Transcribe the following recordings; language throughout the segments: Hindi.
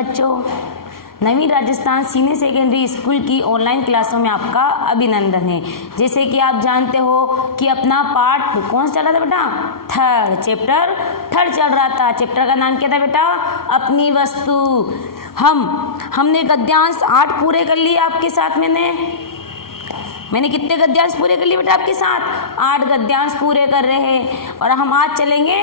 बच्चों, नवीं राजस्थान सीनियर सेकेंडरी स्कूल की ऑनलाइन क्लासों में आपका अभिनंदन है। जैसे कि आप जानते हो कि अपना पाठ कौन सा चल रहा था बेटा, चैप्टर थर्ड चल रहा था। चैप्टर का नाम क्या था बेटा, अपनी वस्तु। हमने गद्यांश 8 पूरे कर लिए आपके साथ। मैंने कितने गद्यांश पूरे कर लिए बेटा आपके साथ, 8 गद्यांश पूरे कर रहे हैं। और हम आज चलेंगे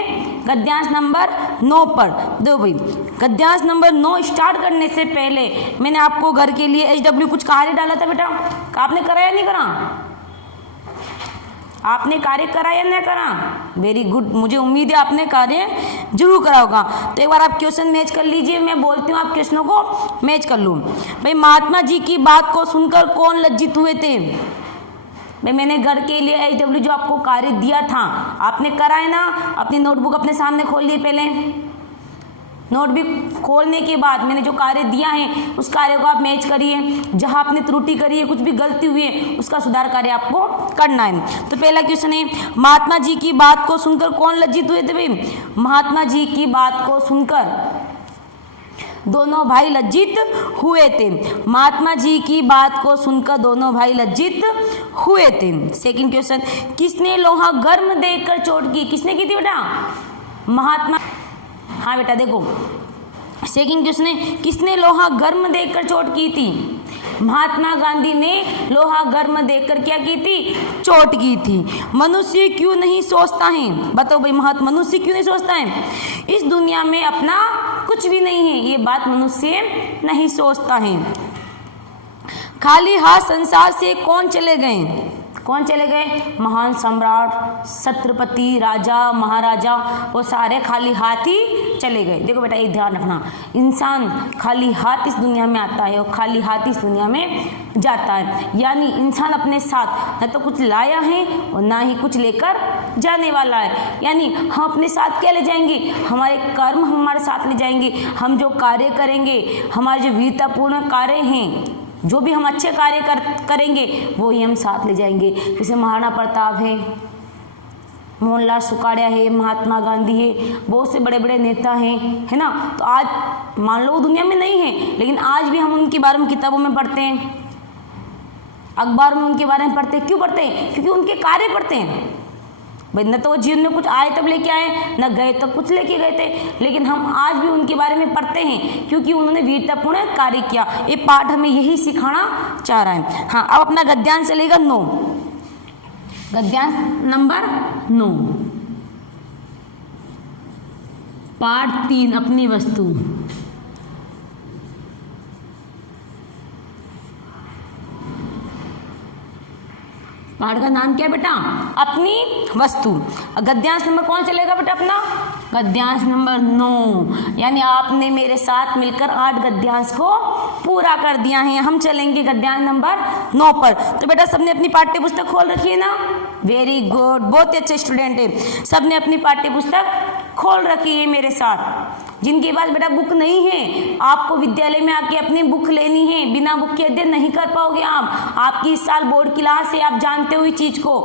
गद्यांश नंबर 9 पर। दो भाई, गद्यांश नंबर 9 स्टार्ट करने से पहले मैंने आपको घर के लिए HW कुछ कार्य डाला था बेटा, आपने करा या नहीं करा? आपने कार्य करा या नहीं करा? वेरी गुड, मुझे उम्मीद है आपने कार्य जरूर करा होगा। तो एक बार आप क्वेश्चन मैच कर लीजिए, मैं बोलती हूँ आप क्वेश्चनों को मैच कर लूँ। भाई, महात्मा जी की बात को सुनकर कौन लज्जित हुए थे? भाई, मैंने घर के लिए HW जो आपको कार्य दिया था आपने करा है ना? अपनी नोटबुक अपने सामने खोल लिए। पहले नोटबुक खोलने के बाद मैंने जो कार्य दिया है उस कार्य को आप मैच करिए। जहां आपने त्रुटि करी है, कुछ भी गलती हुई है, उसका सुधार कार्य आपको करना है। तो पहला क्वेश्चन है, महात्मा जी की बात को सुनकर कौन लज्जित हुए थे? भाई, महात्मा जी की बात को सुनकर दोनों भाई लज्जित हुए थे। महात्मा जी की बात को सुनकर दोनों भाई लज्जित हुए थे। सेकंड क्वेश्चन, किसने लोहा गर्म देखकर चोट की? किसने की थी बेटा? महात्मा। हाँ बेटा देखो, सेकंड क्वेश्चन है, किसने लोहा गर्म देखकर चोट की थी? महात्मा गांधी ने लोहा गर्म देखकर क्या की थी? चोट की थी। मनुष्य क्यों नहीं सोचता है? बताओ भाई, मनुष्य क्यों नहीं सोचता है? इस दुनिया में अपना कुछ भी नहीं है, ये बात मनुष्य नहीं सोचता है। खाली हाथ संसार से कौन चले गए? कौन चले गए? महान सम्राट, छत्रपति, राजा, महाराजा, वो सारे खाली हाथ ही चले गए। देखो बेटा, एक ध्यान रखना, इंसान खाली हाथ इस दुनिया में आता है और खाली हाथ इस दुनिया में जाता है। यानी इंसान अपने साथ न तो कुछ लाया है और ना ही कुछ लेकर जाने वाला है। यानी हम अपने साथ क्या ले जाएंगे? हमारे कर्म हमारे साथ ले जाएंगे। हम जो कार्य करेंगे, हमारे जो वीरतापूर्ण कार्य हैं, जो भी हम अच्छे कार्य करेंगे वो ही हम साथ ले जाएंगे। जैसे महाराणा प्रताप है, मोहनलाल सुखाड़िया है, महात्मा गांधी है, बहुत से बड़े बड़े नेता हैं, है ना। तो आज मान लो दुनिया में नहीं है, लेकिन आज भी हम उनके बारे में किताबों में पढ़ते हैं, अखबार में उनके बारे में पढ़ते हैं। क्यों पढ़ते हैं? क्योंकि उनके कार्य पढ़ते हैं। भाई, न तो वो जीवन में कुछ आए तब लेके आए, न गए तब कुछ लेके गए थे, लेकिन हम आज भी उनके बारे में पढ़ते हैं क्योंकि उन्होंने वीरतापूर्ण कार्य किया। ये पाठ हमें यही सिखाना चाह रहा है। हाँ, अब अपना गद्यांश चलेगा 9, गद्यांश नंबर 9, पाठ 3, अपनी वस्तु। पाठ का नाम क्या है बेटा? अपनी वस्तु। गद्यांश नंबर कौन चलेगा बेटा अपना? गद्यांश नंबर 9। यानी आपने मेरे साथ मिलकर 8 गद्यांश को पूरा कर दिया है। हम चलेंगे गद्यांश नंबर 9 पर। तो बेटा सबने अपनी पाठ्य पुस्तक खोल रखी है ना? वेरी गुड, बहुत ही अच्छे स्टूडेंट है। सबने अपनी पाठ्य पुस्तक खोल रखी है मेरे साथ। जिनके पास बेटा बुक नहीं है, आपको विद्यालय में आके अपनी बुक लेनी है। बिना बुक के अध्ययन नहीं कर पाओगे आप। आपकी इस साल बोर्ड क्लास है, आप जानते हो इस चीज को।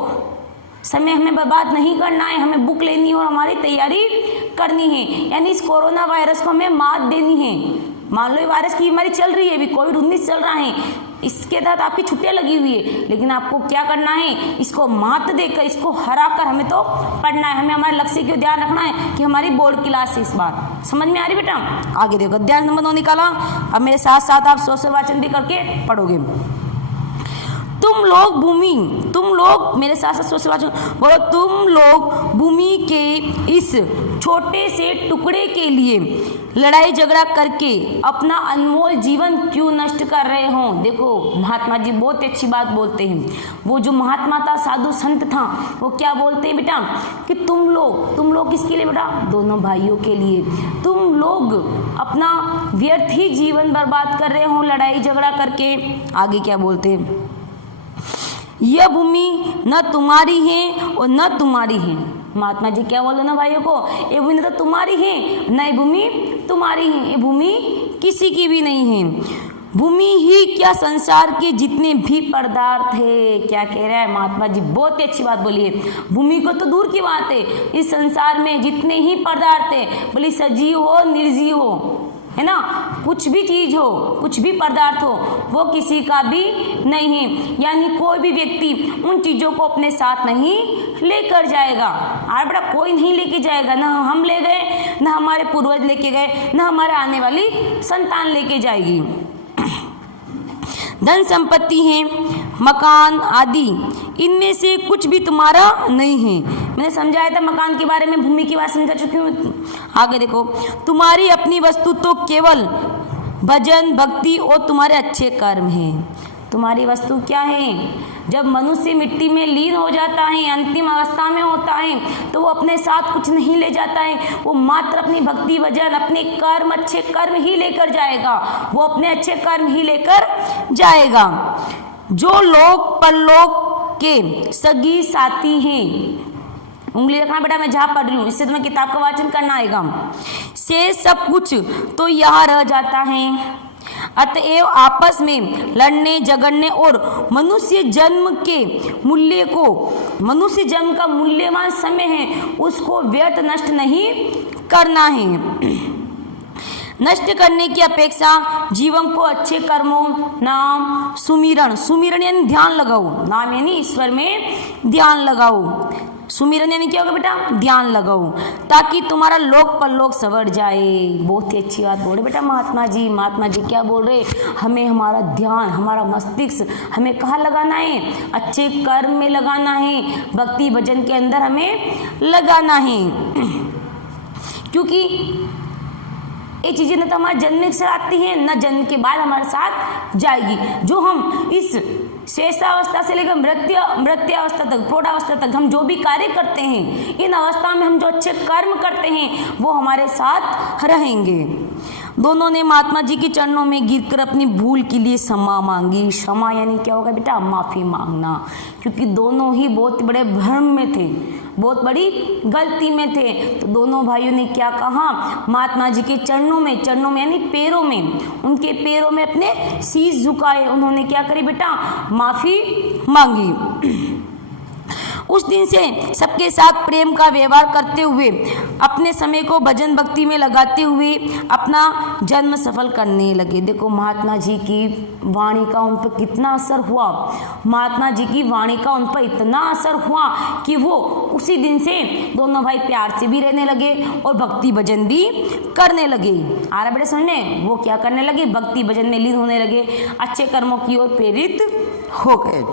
समय हमें बर्बाद नहीं करना है, हमें बुक लेनी है और हमारी तैयारी करनी है। यानी इस कोरोना वायरस को हमें मात देनी है। मान लो ये वायरस की बीमारी चल रही है, अभी कोविड-19 चल रहा है, इसके तहत आपकी छुट्टियां लगी हुई है, लेकिन आपको क्या करना है? इसको मात देकर, इसको हराकर हमें तो पढ़ना है। हमें हमारे लक्ष्य को ध्यान रखना है कि हमारी बोर्ड क्लास है इस बार। समझ में आ रही बेटा? आगे देखो, गद्यांश नंबर 9 निकाला। अब मेरे साथ साथ आप सोच वाचन भी करके पढ़ोगे। तुम लोग मेरे साथ साथ सोच वाचन बोलो। तुम लोग भूमि के इस छोटे से टुकड़े के लिए लड़ाई झगड़ा करके अपना अनमोल जीवन क्यों नष्ट कर रहे हो? देखो, महात्मा जी बहुत अच्छी बात बोलते हैं। वो जो महात्मा था, साधु संत था, वो क्या बोलते हैं बेटा कि तुम लोग किसके लिए बेटा? दोनों भाइयों के लिए। तुम लोग अपना व्यर्थ ही जीवन बर्बाद कर रहे हो लड़ाई झगड़ा करके। आगे क्या बोलते हैं? यह भूमि न तुम्हारी है और न तुम्हारी है। महात्मा जी क्या बोल रहे ना भाइयों को? ये भूमि न तो तुम्हारी है, न ये भूमि तुम्हारी है, ये भूमि किसी की भी नहीं है। भूमि ही क्या, संसार के जितने भी पदार्थ है। क्या कह रहा है महात्मा जी? बहुत ही अच्छी बात बोली है। भूमि को तो दूर की बात है, इस संसार में जितने ही पदार्थ है, भले सजीव हो निर्जीव हो, है ना, कुछ भी चीज हो, कुछ भी पदार्थ हो, वो किसी का भी नहीं है। यानी कोई भी व्यक्ति उन चीजों को अपने साथ नहीं लेकर जाएगा। आर बेटा कोई नहीं लेके जाएगा, ना हम ले गए, ना हमारे पूर्वज लेके गए, ना हमारे आने वाली संतान लेके जाएगी। धन संपत्ति है, मकान आदि, इनमें से कुछ भी तुम्हारा नहीं है। मैंने समझाया था मकान के बारे में, भूमि की बात समझा चुकी हूँ। आगे देखो, तुम्हारी अपनी वस्तु तो केवल भजन भक्ति और तुम्हारे अच्छे कर्म हैं। तुम्हारी वस्तु क्या है? जब मनुष्य मिट्टी में लीन हो जाता है, अंतिम अवस्था में होता है, तो वो अपने साथ कुछ नहीं ले जाता है, वो मात्र अपनी भक्ति भजन, अपने कर्म, अच्छे कर्म ही लेकर जाएगा, वो अपने अच्छे कर्म ही लेकर जाएगा। जो लोग परलोक के सगी साथी हैं, उंगली रखना बेटा, मैं जहाँ पढ़ रही हूँ, इससे तुम्हें किताब का वाचन करना आएगा, से सब कुछ तो यहाँ रह जाता है। अतएव आपस में लड़ने झगड़ने और मनुष्य जन्म के मूल्य को, मनुष्य जन्म का मूल्यवान समय है, उसको व्यर्थ नष्ट नहीं करना है। नष्ट करने की अपेक्षा जीवन को अच्छे कर्मों, नाम, सुमिरन, सुमिरन यानी ध्यान लगाओ, नाम यानी ईश्वर में ध्यान लगाओ, सुमिरन यानी क्या होगा बेटा? ध्यान लगाओ, ताकि तुम्हारा लोक परलोक सवर जाए। बहुत ही अच्छी बात बोल रहे बेटा महात्मा जी। महात्मा जी क्या बोल रहे? हमें हमारा ध्यान, हमारा मस्तिष्क हमें कहाँ लगाना है? अच्छे कर्म में लगाना है, भक्ति भजन के अंदर हमें लगाना है, क्योंकि ये चीजें न तो हमारे जन्म से आती हैं, न जन्म के बाद हमारे साथ जाएगी। जो हम इस शेषावस्था से लेकर मृत्यावस्था तक, प्रौढ़ावस्था तक हम जो भी कार्य करते हैं, इन अवस्था में हम जो अच्छे कर्म करते हैं, वो हमारे साथ रहेंगे। दोनों ने महात्मा जी के चरणों में गिरकर अपनी भूल के लिए क्षमा मांगी। क्षमा यानी क्या होगा बेटा? माफी मांगना, क्योंकि दोनों ही बहुत बड़े भ्रम में थे, बहुत बड़ी गलती में थे। तो दोनों भाइयों ने क्या कहा? महात्मा जी के चरणों में, चरणों में यानी पैरों में, उनके पैरों में अपने शीश झुकाए। उन्होंने क्या करी बेटा? माफी मांगी। उस दिन से सबके साथ प्रेम का व्यवहार करते हुए, अपने समय को भजन भक्ति में लगाते हुए अपना जन्म सफल करने लगे। देखो महात्मा जी की वाणी का उन पर कितना असर हुआ। महात्मा जी की वाणी का उन पर इतना असर हुआ कि वो उसी दिन से दोनों भाई प्यार से भी रहने लगे और भक्ति भजन भी करने लगे। आ रहा बेटे सुनने? वो क्या करने लगे? भक्ति भजन में लीन होने लगे, अच्छे कर्मों की ओर प्रेरित हो गए।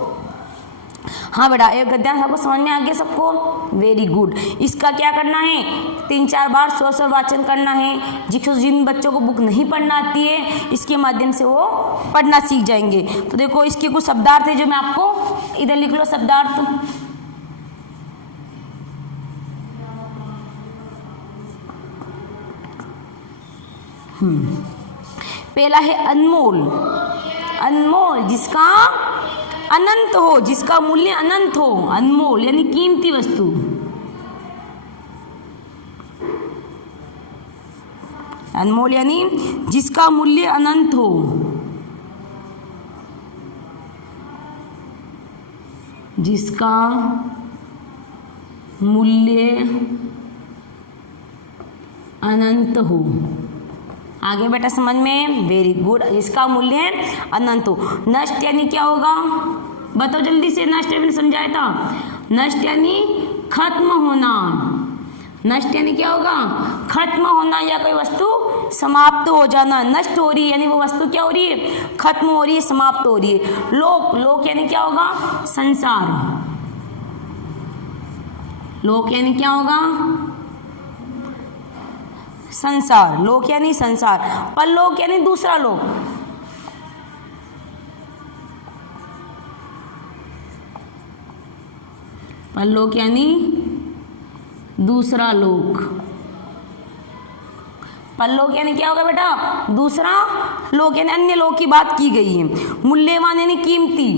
हाँ बेटा, एक गद्यांश आपको समझ में आ गया सबको? Very good. इसका क्या करना है? 3-4 बार स्वर वाचन करना है। जिन बच्चों को बुक नहीं पढ़ना आती है, इसके माध्यम से वो पढ़ना सीख जाएंगे। तो देखो इसके कुछ शब्दार्थ है जो मैं आपको इधर लिख लो शब्दार्थ। पहला है अनमोल। अनमोल जिसका अनंत हो, जिसका मूल्य अनंत हो। अनमोल यानी कीमती वस्तु। अनमोल यानी जिसका मूल्य अनंत हो। जिसका मूल्य अनंत हो। आगे बेटा समझ में? Very good. इसका मूल्य अनंत हो। नष्ट यानी क्या होगा? बताओ जल्दी से। नष्ट मैंने समझाया था। नष्ट यानी खत्म होना। नष्ट यानी क्या होगा? खत्म होना, या कोई वस्तु समाप्त हो जाना। नष्ट हो रही है यानी वो वस्तु क्या हो रही है? खत्म हो रही है, समाप्त हो रही है। लोक, लोक यानी क्या होगा? संसार। लोक यानी क्या होगा? संसार। लोक यानी संसार। परलोक यानी दूसरा लोक। परलोक यानी दूसरा लोक। परलोक यानी क्या होगा बेटा? दूसरा लोक यानी अन्य लोक की बात की गई है। मूल्यवान यानी कीमती।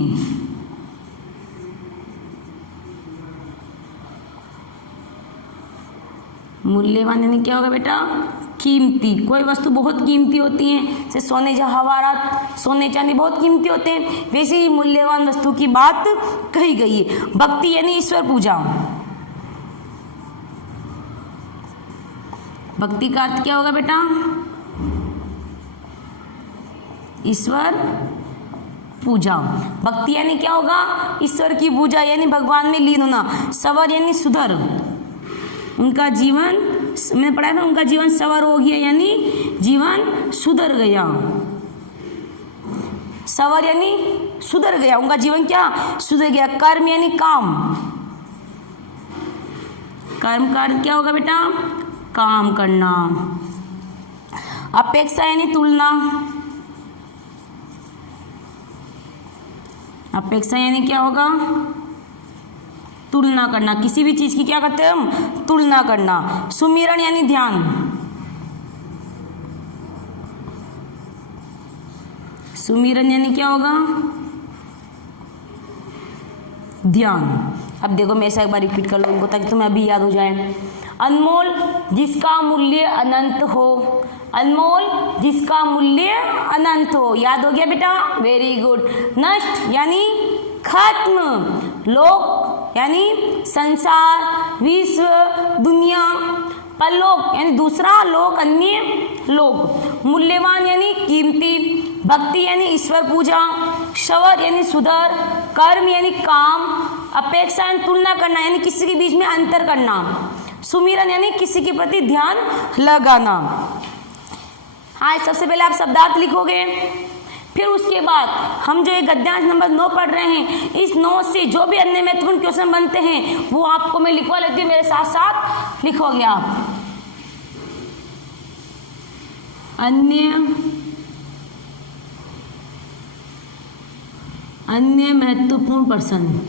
मूल्यवान यानी क्या होगा बेटा? कीमती। कोई वस्तु बहुत कीमती होती है, जैसे सोने जवाहरात, सोने चांदी बहुत कीमती होते हैं, वैसे ही मूल्यवान वस्तु की बात कही गई है। भक्ति यानी ईश्वर पूजा। भक्ति का अर्थ क्या होगा बेटा? ईश्वर पूजा। भक्ति यानी क्या होगा? ईश्वर की पूजा यानी भगवान में लीन होना। सवर यानी सुधर, उनका जीवन, मैंने पढ़ा था, उनका जीवन सवर हो गया यानी जीवन सुधर गया। सवर यानी सुधर गया, उनका जीवन क्या? सुधर गया। कर्म यानी काम, कर्म का क्या होगा बेटा? काम करना। अपेक्षा यानी तुलना, अपेक्षा यानी क्या होगा? तुलना करना, किसी भी चीज की क्या करते हैं हम? तुलना करना। सुमिरन यानी ध्यान, सुमिरन यानी क्या होगा? ध्यान। अब देखो मैं ऐसा एक बार रिपीट कर लूँ ताकि तुम्हें अभी याद हो जाए। अनमोल जिसका मूल्य अनंत हो, अनमोल जिसका मूल्य अनंत हो। याद हो गया बेटा? Very good. नष्ट यानी खत्म, लोक यानी संसार, विश्व, दुनिया, परलोक यानी दूसरा लोक, अन्य लोक। मूल्यवान यानी कीमती, भक्ति यानी ईश्वर पूजा, शवर यानी सुधर, कर्म यानी काम, अपेक्षा यानी तुलना करना यानी किसी के बीच में अंतर करना, सुमिरन यानी किसी के प्रति ध्यान लगाना। हाँ, सबसे पहले आप शब्दार्थ लिखोगे, फिर उसके बाद हम जो ये गद्यांश नंबर 9 पढ़ रहे हैं, इस 9 से जो भी अन्य महत्वपूर्ण क्वेश्चन बनते हैं वो आपको मैं लिखवा लेती हूँ, मेरे साथ साथ लिखोगे आप। अन्य महत्वपूर्ण प्रश्न।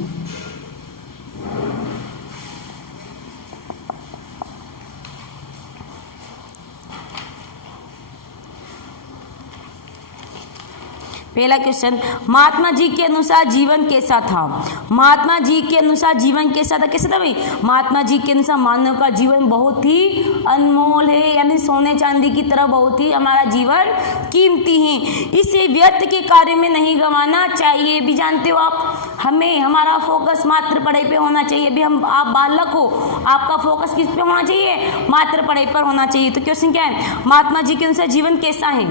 पहला क्वेश्चन, महात्मा जी के अनुसार जीवन कैसा था? महात्मा जी के अनुसार जीवन कैसा था? कैसा था भाई? महात्मा जी के अनुसार मानव का जीवन बहुत ही अनमोल है, यानी सोने चांदी की तरह बहुत ही हमारा जीवन कीमती है, इसे व्यर्थ के कार्य में नहीं गंवाना चाहिए। भी जानते हो आप, हमें हमारा फोकस मात्र पढ़ाई पे होना चाहिए। भी हम, आप बालक हो, आपका फोकस किस पे होना चाहिए? मात्र पढ़ाई पर होना चाहिए। तो क्वेश्चन क्या है? महात्मा जी के अनुसार जीवन कैसा है?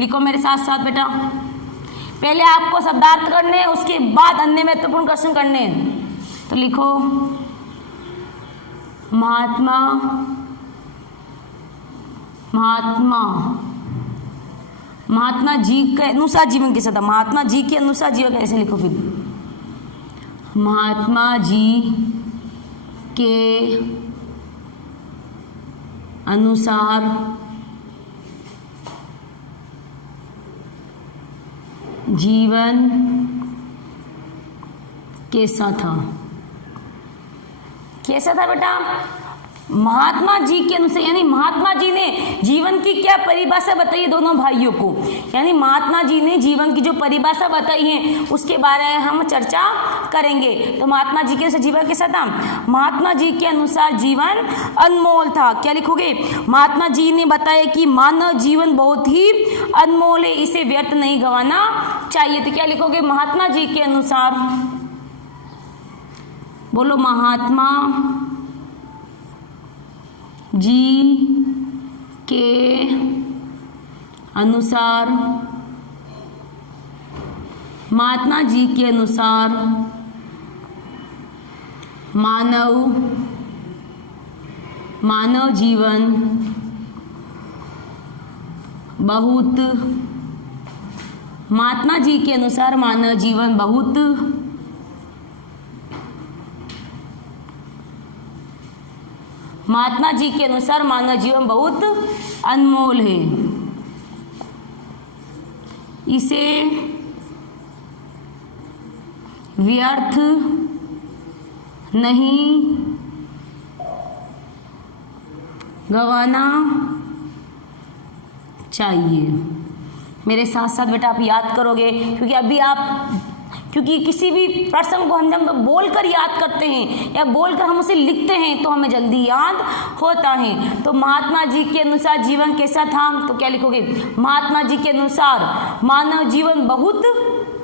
लिखो मेरे साथ साथ बेटा। पहले आपको शब्दार्थ करने हैं, उसके बाद अन्य महत्वपूर्ण क्वेश्चन करने हैं। तो लिखो, महात्मा जी के अनुसार जीवन कैसा था? महात्मा जी के अनुसार जीवन कैसे? लिखो फिर, महात्मा जी के अनुसार जीवन कैसा था? कैसा था बेटा? महात्मा जी के अनुसार, यानी महात्मा जी ने जीवन की क्या परिभाषा बताई है दोनों भाइयों को, यानी महात्मा जी ने जीवन की जो परिभाषा बताई है उसके बारे में हम चर्चा करेंगे। तो महात्मा जी के अनुसार जीवन कैसा था? महात्मा जी के अनुसार जीवन अनमोल था। क्या लिखोगे? महात्मा जी ने बताया कि मानव जीवन बहुत ही अनमोल है, इसे व्यर्थ नहीं गंवाना चाहिए। तो क्या लिखोगे? महात्मा जी के अनुसार, बोलो, महात्मा जी के अनुसार, महात्मा जी के अनुसार मानव जीवन बहुत, महात्मा जी के अनुसार मानव जीवन बहुत महात्मा जी के अनुसार मानव जीवन बहुत अनमोल है, इसे व्यर्थ नहीं गंवाना चाहिए। मेरे साथ साथ बेटा आप याद करोगे, क्योंकि अभी आप, क्योंकि किसी भी प्रसंग को हम बोलकर याद करते हैं या बोलकर हम उसे लिखते हैं तो हमें जल्दी याद होता है। तो महात्मा जी के अनुसार जीवन कैसा था? तो क्या लिखोगे? महात्मा जी के अनुसार मानव जीवन बहुत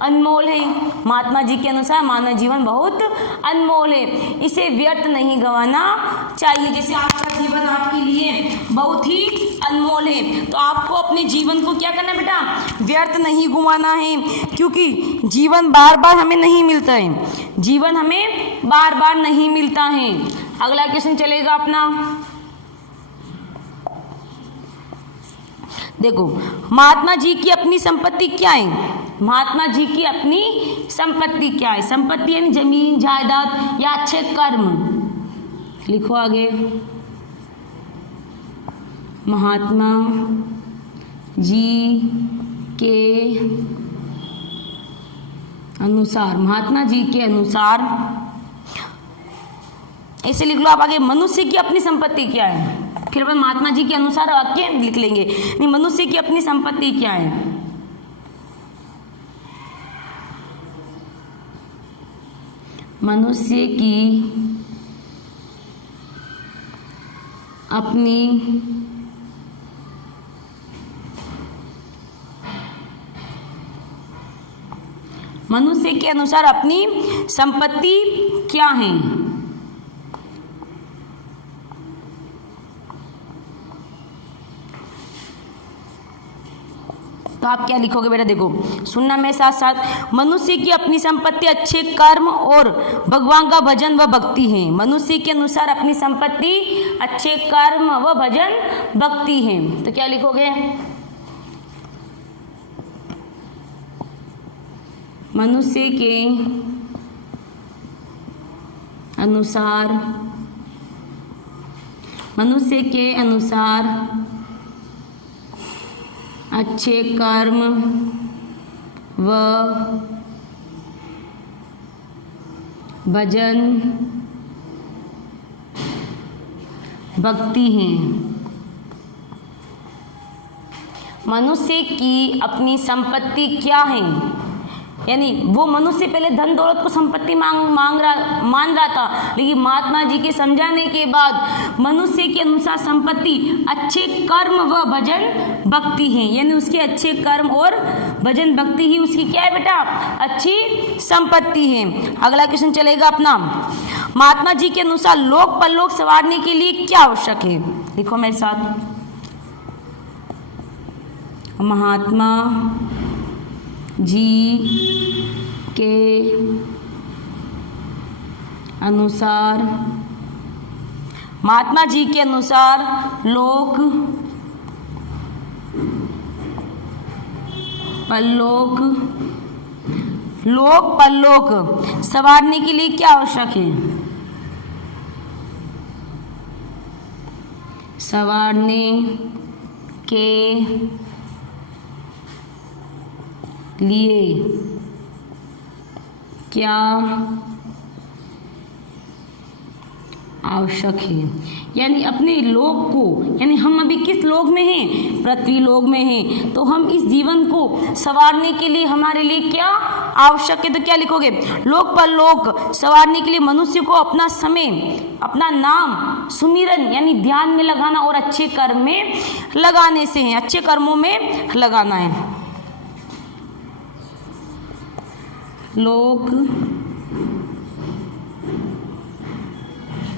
अनमोल है। महात्मा जी के अनुसार मानव जीवन बहुत अनमोल है, इसे व्यर्थ नहीं गंवाना चाहिए। जैसे आपका जीवन आपके लिए बहुत ही अनमोल है। तो आपको अपने जीवन को क्या करना है बेटा, व्यर्थ नहीं घुमाना है, क्योंकि जीवन बार बार हमें नहीं मिलता है, जीवन हमें बार बार नहीं मिलता है। अगला क्वेश्चन चलेगा अपना, देखो महात्मा जी की अपनी संपत्ति क्या है, महात्मा जी की अपनी संपत्ति क्या है। संपत्ति यानी जमीन जायदाद या अच्छे कर्म। लिखो आगे, महात्मा जी के अनुसार, महात्मा जी के अनुसार, ऐसे लिख लो आप आगे, मनुष्य की अपनी संपत्ति क्या है, फिर अपन महात्मा जी के अनुसार वाक्य लिख लेंगे। नहीं, मनुष्य की अपनी संपत्ति क्या है, मनुष्य की अपनी मनुष्य के अनुसार अपनी संपत्ति क्या है। तो आप क्या लिखोगे बेटा, देखो सुनना मेरे साथ साथ। मनुष्य की अपनी संपत्ति अच्छे कर्म और भगवान का भजन व भक्ति है। मनुष्य के अनुसार अपनी संपत्ति अच्छे कर्म व भजन भक्ति है। तो क्या लिखोगे, मनुष्य के अनुसार, मनुष्य के अनुसार अच्छे कर्म व भजन भक्ति हैं। मनुष्य की अपनी संपत्ति क्या है, यानी वो मनुष्य पहले धन दौलत को संपत्ति मान रहा था, लेकिन महात्मा जी के समझाने के बाद मनुष्य के अनुसार संपत्ति अच्छे कर्म व भजन भक्ति है, यानी उसके अच्छे कर्म और भजन भक्ति ही उसकी क्या है बेटा, अच्छी संपत्ति है। अगला क्वेश्चन चलेगा अपना, महात्मा जी के अनुसार लोक परलोक संवारने के लिए क्या आवश्यक है। लिखो मेरे साथ, महात्मा जी के अनुसार, महात्मा जी के अनुसार लोक परलोक संवारने के लिए क्या आवश्यक है, संवारने के लिए क्या आवश्यक है, यानी अपने लोक को, यानी हम अभी किस लोक में हैं, पृथ्वी लोक में हैं, तो हम इस जीवन को संवारने के लिए हमारे लिए क्या आवश्यक है। तो क्या लिखोगे, लोक परलोक संवारने के लिए मनुष्य को अपना समय, अपना नाम सुमिरन यानी ध्यान में लगाना और अच्छे कर्म में लगाने से है, अच्छे कर्मों में लगाना है। लोक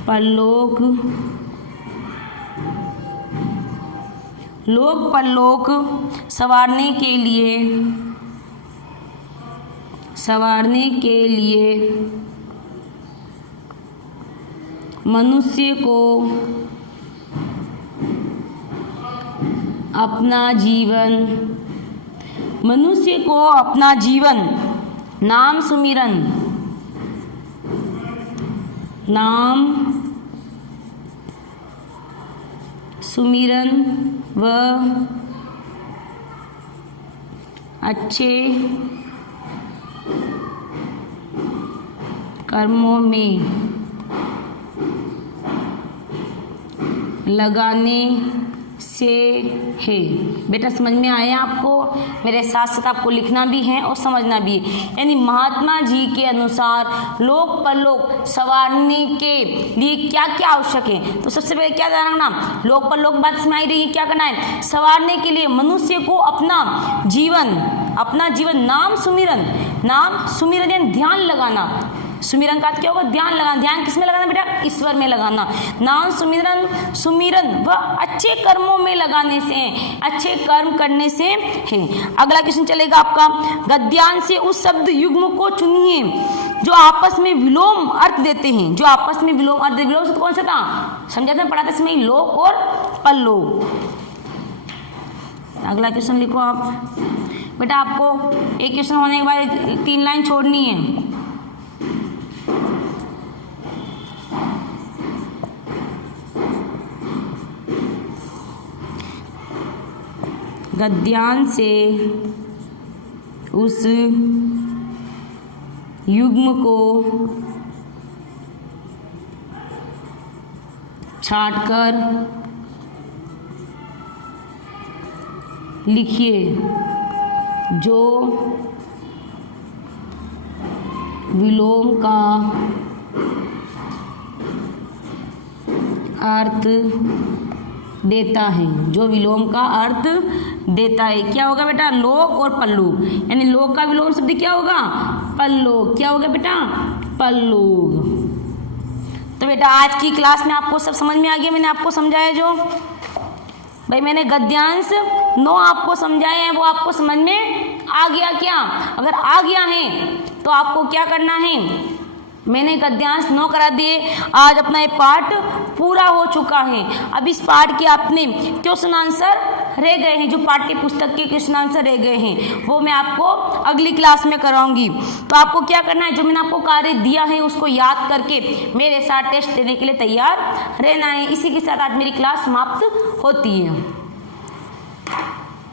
परलोक, लोक परलोक संवारने के लिए मनुष्य को अपना जीवन नाम सुमिरन, नाम सुमिरन व अच्छे कर्मों में लगाने से है। बेटा समझ में आया आपको, मेरे साथ साथ आपको लिखना भी है और समझना भी है। यानी महात्मा जी के अनुसार लोक परलोक संवारने के लिए क्या क्या आवश्यक है। तो सबसे पहले क्या ध्यान रखना, लोक परलोक बात इसमें आई रही है, क्या करना है, संवारने के लिए मनुष्य को अपना जीवन नाम सुमिरन यानी ध्यान लगाना, सुमिरन का अर्थ क्या होगा? ध्यान लगाना। ध्यान किस में लगाना बेटा? ईश्वर में लगाना। नाम सुमिरन, सुमिरन वह अच्छे कर्मों में लगाने से है, अच्छे कर्म करने से है। अगला क्वेश्चन चलेगा आपका, गद्यांश से उस शब्द युग्म को चुनिए जो आपस में विलोम अर्थ देते हैं। जो आपस में विलोम अर्थ, विलोम शब्द कौन सा था? समझा था पढ़ाते समय, लोक और परलोक। अगला क्वेश्चन लिखो आप बेटा। आपको एक क्वेश्चन होने के बाद 3 लाइन छोड़नी है। गद्यांश से उस युग्म को छांटकर लिखिए जो विलोम का अर्थ देता है। जो विलोम का अर्थ देता है क्या होगा बेटा? लोक और पल्लू। यानी लोक का विलोम शब्द क्या होगा? पल्लोक। क्या होगा बेटा? पल्लोक। तो बेटा आज की क्लास में आपको सब समझ में आ गया? मैंने आपको समझाया जो भाई, मैंने गद्यांश 9 आपको समझाए हैं, वो आपको समझ में आ गया क्या? अगर आ गया है तो आपको क्या करना है? मैंने गद्यांश 9 करा दिए। आज अपना ये पाठ पूरा हो चुका है। अब इस पाठ के अपने क्वेश्चन आंसर रह गए हैं, जो पाठ्य पुस्तक के क्वेश्चन आंसर रह गए हैं वो मैं आपको अगली क्लास में कराऊंगी। तो आपको क्या करना है? जो मैंने आपको कार्य दिया है उसको याद करके मेरे साथ टेस्ट देने के लिए तैयार रहना है। इसी के साथ आज मेरी क्लास समाप्त होती है।